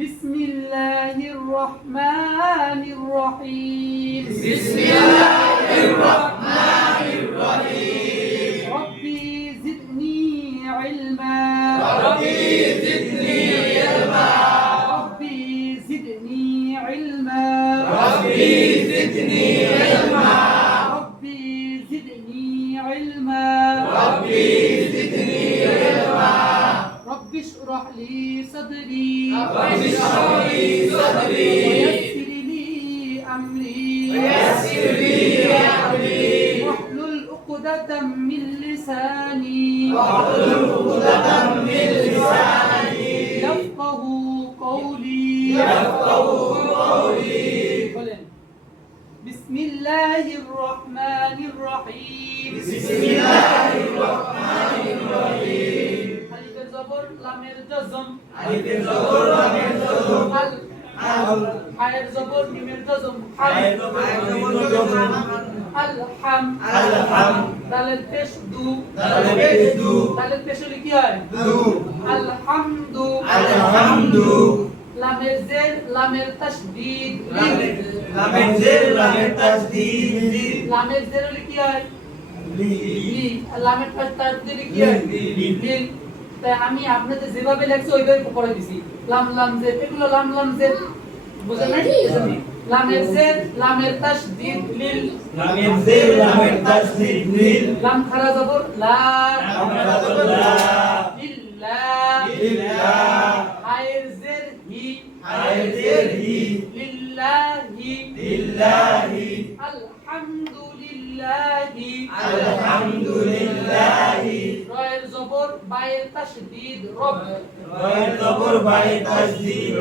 بسم الله الرحمن الرحيم بسم الله الرحمن الرحيم ربي زدني علما ربي زدني علما ربي زدني علما ربي زدني علما ربي زدني علما ربي زدني علما رب اشرح لي صدري رب اشرح لي صدري ويسر لي أمري ويسر لي أمري واحلل عقدة من لساني واحلل عقدة من لساني يفقه قولي يفقهوا قولي বলেন বিসমিল্লাহির রহমানির রহিম بسم الله الرحمن الرحيم আলিফের জবর লামের জজম আলিফের জবর লামের জজম আল আল হায়ের জবর মিমের জজম হাল হায়ের জবর মিমের জজম আলহাম আলহাম দালের পেশ দু দালের পেশ দু দালের পেশ হলে কি হয় দু আলহামদু আলহামদু লামের জের লামের তাসদীদ লামের জের লামের তাসদীদ লামের জের হলে কি হয় লি লি লামের তাসদীদ কি হয় লিল তাই আমি আপনাদের যেভাবে লেখছি ওইভাবে পড়ে দিছি লাম লাম জের এগুলো লাম লাম জের বুঝেন না লামের জের লামের তাসদীদ লিল লামের জের লামের তাসদীদ লিল লাম খারা জবর লা লাম খারা জবর লা লিল্লাহ লিল্লাহ হায়ের জের হি হায়ের জের হি লিল্লাহি লিল্লাহি আলহামদুলিল্লাহি আলহামদুলিল্লাহি রয়ের জবর বায়ের তাসদীদ রব রয়ের জবর বায়ে তাসদীদ